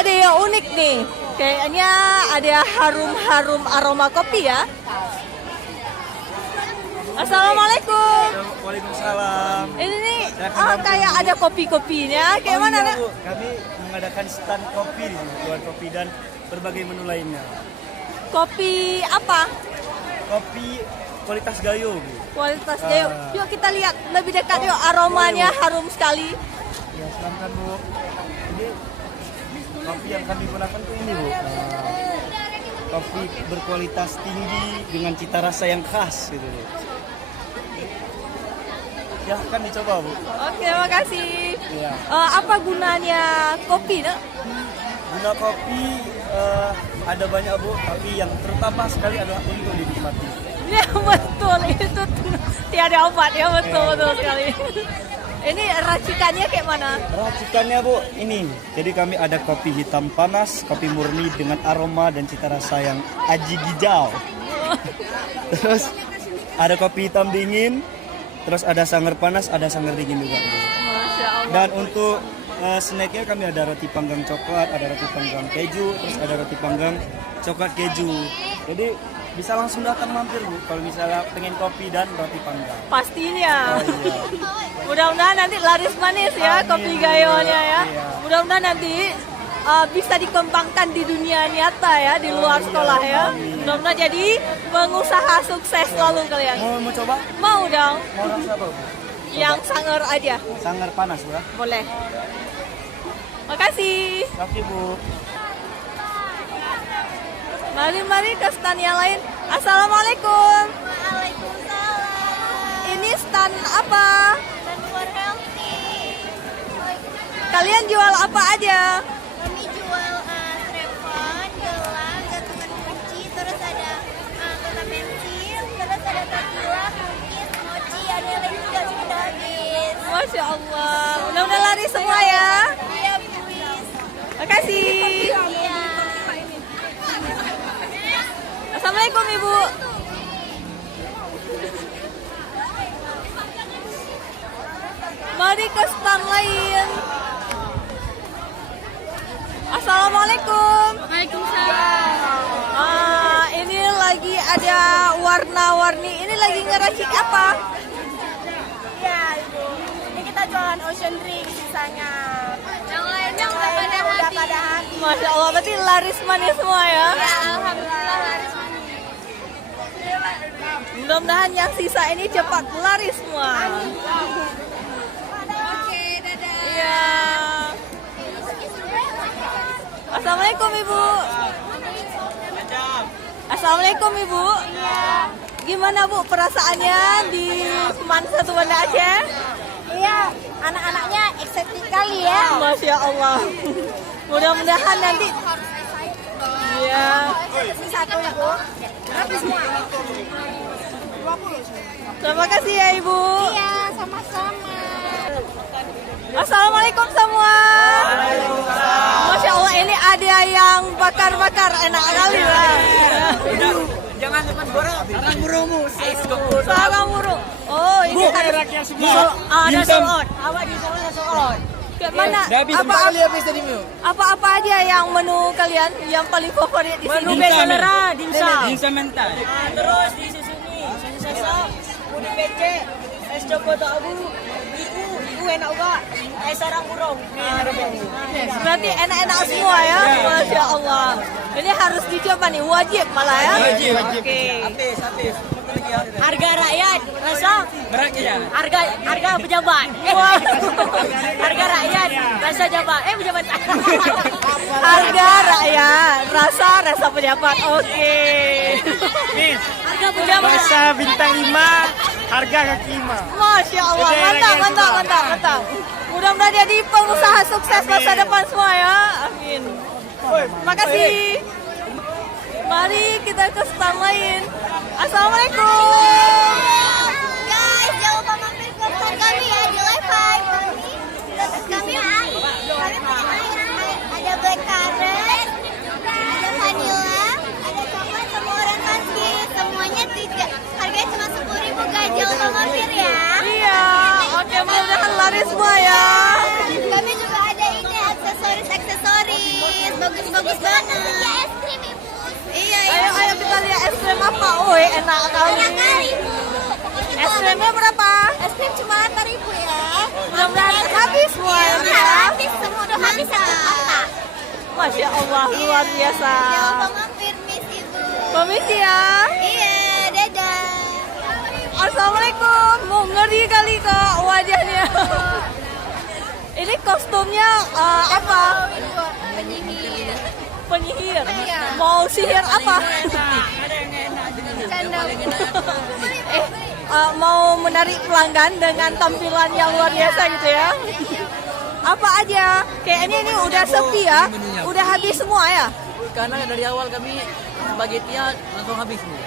ada yang unik nih. Kayaknya ada harum-harum aroma kopi ya. Assalamualaikum. Waalaikumsalam. Ini nih kayak ada kopi-kopinya. Kayak mana? Bu, kami mengadakan stand kopi, jual kopi dan berbagai menu lainnya. Kopi apa? Kopi kualitas gayo, Bu. Kualitas gayo. Yuk kita lihat lebih dekat yuk. Aromanya harum sekali. Ya, silakan, Bu. Ini kopi yang kami gunakan tuh ini, Bu. Kopi berkualitas tinggi dengan cita rasa yang khas gitu, Bu. Ya, kan dicoba, Bu. Oke, makasih. Iya. Apa gunanya kopi, nak? Guna kopi ada banyak, Bu, tapi yang terutama sekali adalah untuk dinikmati. Ya betul, itu tiada obat ya, betul sekali. Ini racikannya kayak mana? Racikannya, Bu, ini. Jadi kami ada kopi hitam panas, kopi murni dengan aroma dan cita rasa yang aji gijau. Terus ada kopi hitam dingin, terus ada sangar panas, ada sangar dingin juga. Masya Allah. Dan untuk snacknya kami ada roti panggang coklat, ada roti panggang keju, terus ada roti panggang coklat keju. Jadi bisa langsung datang mampir, Bu, kalau misalnya pengen kopi dan roti panggang. Pastinya. Oh, iya. Mudah-mudahan nanti laris manis ya. Amin. Kopi gayonya ya. Iya. Mudah-mudahan nanti bisa dikembangkan di dunia nyata ya, di luar sekolah ya. Mudah-mudahan jadi pengusaha sukses selalu kalian. Mau coba? Mau dong. Mau rasa apa, Bu? Yang sangar aja. Sangar panas, Bu, ya? Boleh. Makasih. Oke, Bu. Mari ke stand yang lain. Assalamualaikum. Waalaikumsalam. Ini stand apa? Dan for healthy. Kalian jual apa aja? Kami jual strepon, gelang, gantungan kunci, terus ada peta pensil, terus ada tequila, cookies, mochi, ada yang lain juga sudah habis. Masya Allah. Mudah-mudahan laris semua ya. Iya, Buis. Makasih. Iya. Assalamualaikum Ibu. Mari ke stand lain. Assalamualaikum. Waalaikumsalam. Ini lagi ada warna-warni. Ini lagi ngeracik apa? Iya, Ibu. Ini kita jualan ocean drink sisanya. Yang lainnya udah pada habis. Masya Allah, berarti laris manis semua ya. Ya, alhamdulillah laris manis. Mudah-mudahan yang sisa ini cepat laris semua. Oke, dadah. Iya. Assalamualaikum Ibu. Assalamualaikum Ibu. Gimana Bu perasaannya di Seman Satu Banda Aceh? Iya, anak-anaknya eksotik kali ya. Masya Allah. Mudah-mudahan nanti. Iya. Satu ya, Bu. Berapa semua? Terima kasih ya Ibu. Iya, sama-sama. Assalamualaikum semua. Masya Allah, ini ada yang bakar-bakar, enak kali lah. Jangan teman borong. Sarang burungmu. Sarang burung. Oh, ini rakyat semua. ada soal. Awak di sana ada soal. Kayak mana? Apa-apa aja yang menu kalian yang paling favorit di sini? Menu beselera, dimsum. Dimsum mentai. Terus di sini, sensasa, udah becek, es cokoto abu, iu enak juga, es sarang burung. Berarti enak-enak semua ya? Masya Allah. Ini harus dicoba nih, wajib malah ya? Wajib. Oke. Atis. Harga rakyat, rasa Merakyat. harga pejabat. Wah. Harga rakyat, rasa jabat. Pejabat. Harga rakyat, rasa pejabat. Oke. Harga pejabat. Rasa bintang 5, harga kaki 5. Masya Allah, mantap. Mudah-mudahan jadi pengusaha sukses masa depan semua ya. Amin. Terima kasih. Mari kita ke stand lain. Assalamualaikum. Guys, jangan lupa mampir ke stand kami ya di Live 5. Kami ada black currant, ada vanilla, ada coklat sama orange manggis. Semuanya tidak, harganya cuma 10.000 guys. Jangan lupa mampir ya. Iya, oke, mudah-mudahan laris semua ya. Kami juga ada ini aksesoris. bagus banget. Ya es krim ibu. Iya iya. Ayo kita lihat es krim apa. Woi, enak kali. Banyak kali bu. Es krimnya berapa? Es krim cuma 8.000 ya. Mudah-mudahan habis semua ya. Habis semua udah habis satu kotak. Masya Allah, luar biasa. Jangan lupa mampir Miss Ibu. Permisi ya. Iya, dadah. Assalamualaikum. Mau ngeri kali kak wajahnya. Ini kostumnya apa? Penyihir. Penyihir. Iya. Mau sihir apa? Canda. Mau menarik pelanggan dengan tampilan yang luar biasa gitu ya. Apa aja? Kayaknya ini udah sepi ya. Udah habis semua ya. Karena dari awal kami spaghettinya langsung habis nih.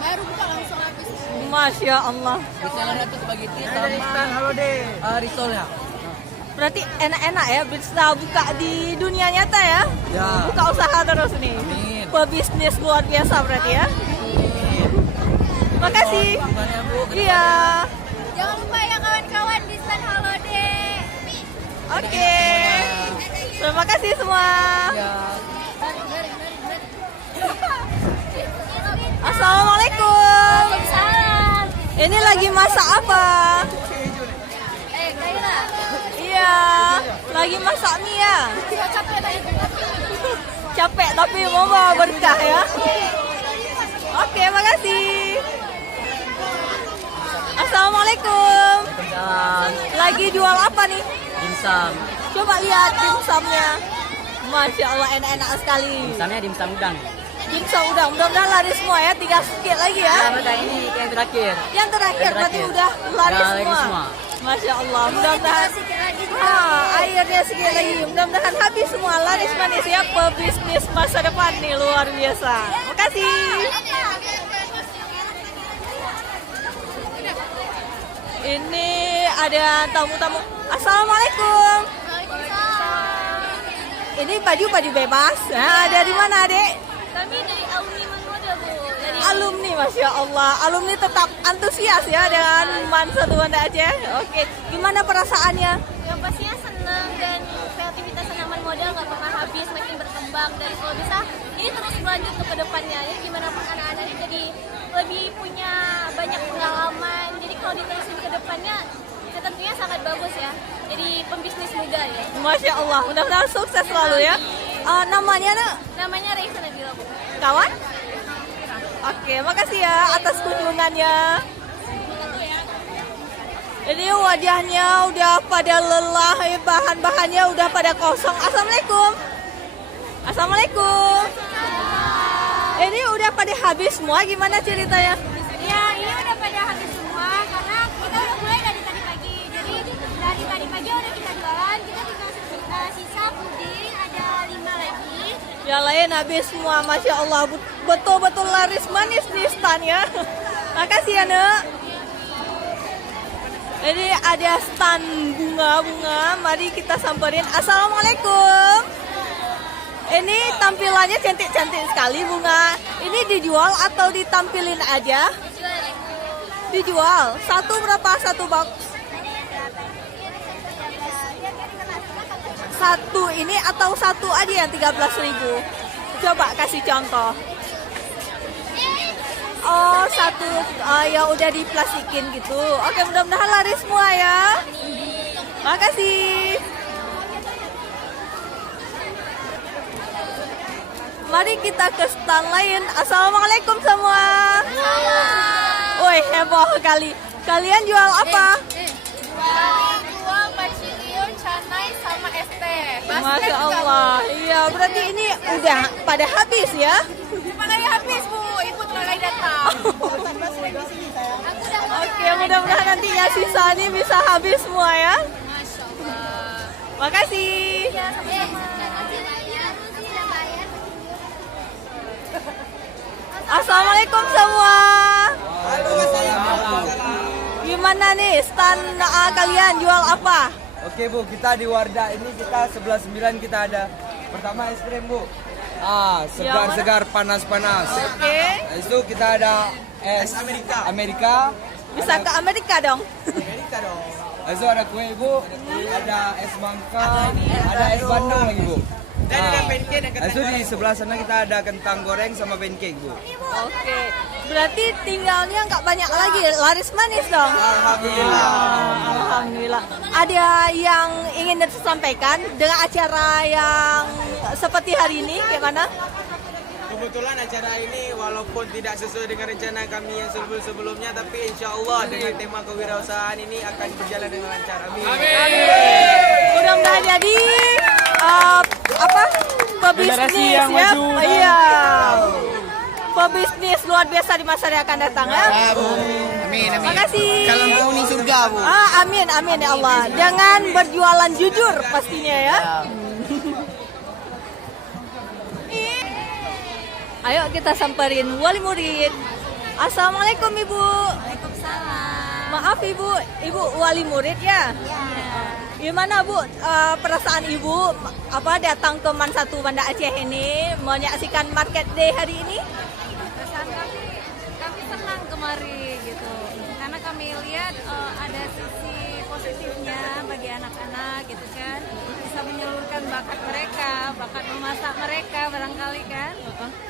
Baru buka langsung habis. Masya Allah. Misalnya ada tuh spaghetti sama risolnya. Berarti enak-enak ya bisa buka di dunia nyata ya. Ya. Buka usaha terus nih. Amin. Pebisnis luar biasa berarti ya. Makasih. Makanya Bu, Iya. Jangan lupa ya kawan-kawan di stand Haloday. Oke. Terima kasih semua. ya. Assalamualaikum. Salam. Ini lagi masak apa? Kaira. Iya, lagi masak mie ya. Capek tadi. Capek tapi mau bawa berkah ya. Oke, makasih. Assalamualaikum. Jalan Lagi jual apa nih? dimsum. Coba lihat dimsumnya. Masya Allah enak-enak sekali. Dimsumnya dimsum udang. Dimsum udang, mudah-mudahan laris semua ya. Tinggal sedikit lagi ya. Maka ini yang terakhir. Yang terakhir Yang berarti terakhir. udah laris Udah laris semua. semua. Masya Allah, mudah-mudahan airnya sedikit lagi. Mudah-mudahan habis semua laris manis ya. Pebisnis masa depan nih luar biasa. Makasih. Ini ada tamu-tamu. Assalamualaikum. Ini baju bebas. Nah, dari mana, Dek? Kami dari alumni Mangoda, Bu. Dari Alumni, Masya Allah. Alumni tetap antusias ya dengan Man Satu Banda Aceh. Oke, gimana perasaannya? yang pastinya senang dan kreativitas tanaman modal nggak pernah habis, makin berkembang dan kalau bisa ini terus berlanjut ke depannya. Jadi gimana pun anak-anak ini jadi lebih punya banyak pengalaman. Jadi kalau diterusin ke depannya ya tentunya sangat bagus ya. Jadi pembisnis muda ya. Masya Allah, mudah-mudahan sukses selalu ya. Namanya, Nak? Namanya Reisa Nabila, Bu. Kawan? Oke, makasih ya atas kunjungannya. Ini wajahnya udah pada lelah, bahan-bahannya udah pada kosong. Assalamualaikum. Assalamualaikum. Ini udah pada habis semua, gimana ceritanya? Ya, ini udah pada habis semua karena kita udah mulai dari tadi pagi. Jadi dari tadi pagi udah kita jualan, kita tinggal sisa puding ada 5 lagi. Yang lain habis semua, Masya Allah. Betul-betul laris manis nih stand ya. Makasih ya, Nek. Ini ada stand bunga-bunga. Mari kita samperin. Assalamualaikum. Ini tampilannya cantik-cantik sekali bunga. Ini dijual atau ditampilin aja? Dijual. Satu berapa satu box? Satu ini atau satu aja yang 13.000? Coba kasih contoh. Oh, satu yang udah diplastikin gitu. Oke, mudah-mudahan laris semua ya. Makasih. Mari kita ke stand lain. Assalamualaikum semua. Woi, heboh kali. Kalian jual apa? Jual bajiliun, canai sama es teh. Masya Allah. Iya, berarti ini udah pada habis ya? Makanya habis, Bu. Ibu telah datang. Oke, mudah-mudahan nantinya sisa ini bisa habis semua ya. Masya Allah. Makasih. Ya, sama-sama. Assalamualaikum semua. Gimana nih stand kalian jual apa? Oke Bu, kita di Wardah ini kita 11.9 kita ada. Pertama es krim Bu. Segar-segar panas-panas. Oke. Habis itu kita ada es Amerika. Bisa ke Amerika dong. Habis itu ada kue Bu, ada es mangga, ada es Bandung lagi Bu. Itu di sebelah sana kita ada kentang goreng sama pancake, Bu. Oke. Berarti tinggalnya nggak banyak lagi, laris manis dong. Alhamdulillah. Alhamdulillah. Ada yang ingin disampaikan dengan acara yang seperti hari ini, gimana? Kebetulan acara ini walaupun tidak sesuai dengan rencana kami yang sebelum-sebelumnya, tapi insya Allah dengan tema kewirausahaan ini akan berjalan dengan lancar. Amin. Mudah-mudahan jadi pebisnis ya. Iya. Pebisnis luar biasa di masa yang akan datang ya. Amin, amin. Makasih. Kalau penghuni surga, Bu. Amin, amin ya Allah. Jangan berjualan jujur pastinya ya. Ayo kita samperin wali murid. Assalamualaikum Ibu. Waalaikumsalam. Maaf Ibu wali murid ya. Gimana Bu perasaan Ibu datang ke MAN 1 Banda Aceh ini menyaksikan Market Day hari ini? Perasaan kami senang kemari gitu, karena kami lihat ada sisi positifnya bagi anak-anak gitu kan, bisa menyalurkan bakat mereka, bakat memasak mereka barangkali kan.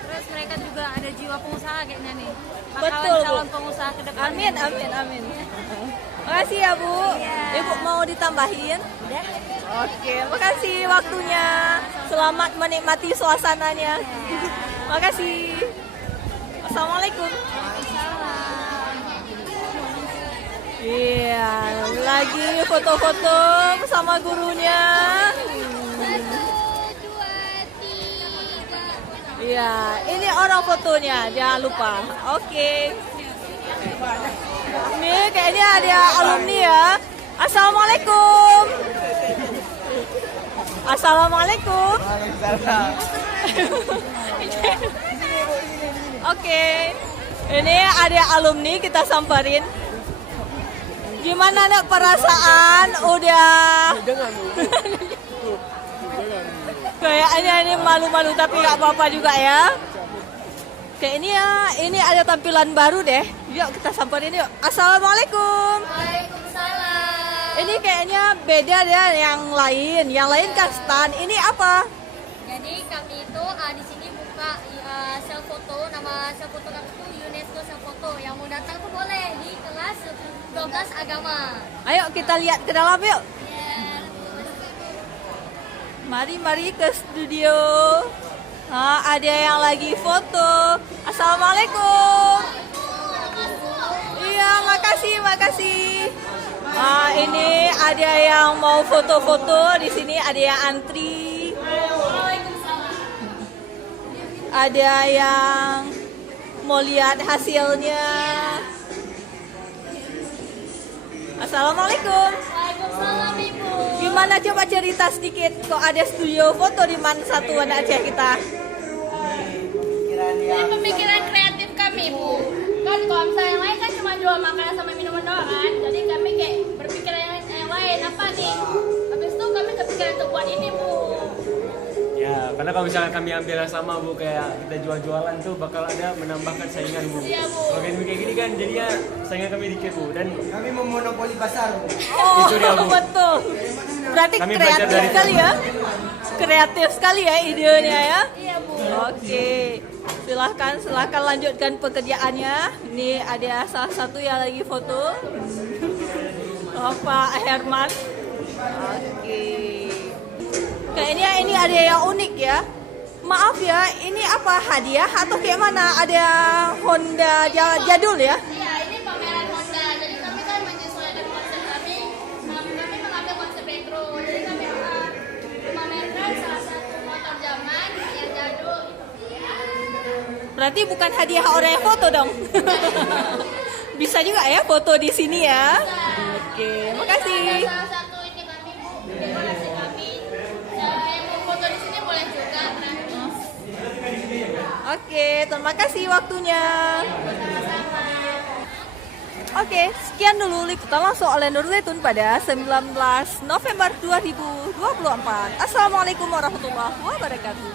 Terus mereka juga ada jiwa pengusaha kayaknya nih, bakalan Betul, Bu. calon pengusaha ke depan. Amin. Makasih ya Bu. Ibu mau ditambahin? Udah. Oke, makasih waktunya. Selamat menikmati suasananya. Makasih. Assalamualaikum. Iya, lagi foto-foto bersama gurunya. Iya, ini orang fotonya, jangan lupa. Oke. Nih, kayaknya ada alumni ya. Assalamualaikum. Assalamualaikum. Oke. Ini ada alumni, kita samperin. Gimana nih perasaan udah? Kayaknya ini malu-malu tapi nggak apa-apa juga ya. Kayaknya ini ada tampilan baru deh. Yuk kita samperin yuk. Assalamualaikum. Waalaikumsalam. Ini kayaknya beda deh yang lain. Yang lain kan stand. Ini apa? Jadi kami itu di sini buka self foto, nama self foto kami itu UNESCO self foto. Yang mau datang tuh boleh di kelas 12 agama. Ayo kita lihat ke dalam yuk. Mari ke studio. Ada yang lagi foto. Assalamualaikum. Iya, makasih. Ini ada yang mau foto-foto di sini, ada yang antri. Ada yang mau lihat hasilnya. Assalamualaikum. Waalaikumsalam Ibu. Gimana coba cerita sedikit kok ada studio foto di MAN 1 Banda Aceh kita? Ini pemikiran kreatif kami Bu. Kan kalau misalnya yang lain kan cuma jual makanan sama minuman doang kan. Jadi kami kayak berpikiran yang lain apa nih. Habis itu kami kepikiran untuk buat ini Bu. Ya, karena kalau misalnya kami ambil yang sama Bu, kayak kita jual-jualan tuh bakal ada menambahkan saingan Bu. Iya, Bu. Kalau kayak gini kan jadinya saingan kami dikit Bu, dan Kami memonopoli pasar, Bu. Oh, Itu dia, Bu. betul. Berarti Kami belajar kreatif dari sekali ya. Kreatif sekali ya idenya ya. Iya Bu. Oke. Silahkan lanjutkan pekerjaannya. Ini ada salah satu yang lagi foto. Pak Herman. Oke. Kayaknya ini ada yang unik ya. Maaf ya, ini apa hadiah atau kayak mana? Ada Honda jadul ya? Iya, ini pameran Honda. Jadi kami kan menyesuaikan konsep kami. Kami mengambil konsep retro. Jadi kami memamerkan salah satu motor zaman yang jadul. Berarti bukan hadiah orang yang foto dong. Bisa juga ya foto di sini ya. Oke, makasih. Salah satu ini kami Bu, dekorasi kami. Yang mau foto di sini boleh juga. Oke, terima kasih waktunya. Oke, sekian dulu liputan langsung oleh Nur Zaitun pada 19 November 2024. Assalamualaikum warahmatullahi wabarakatuh.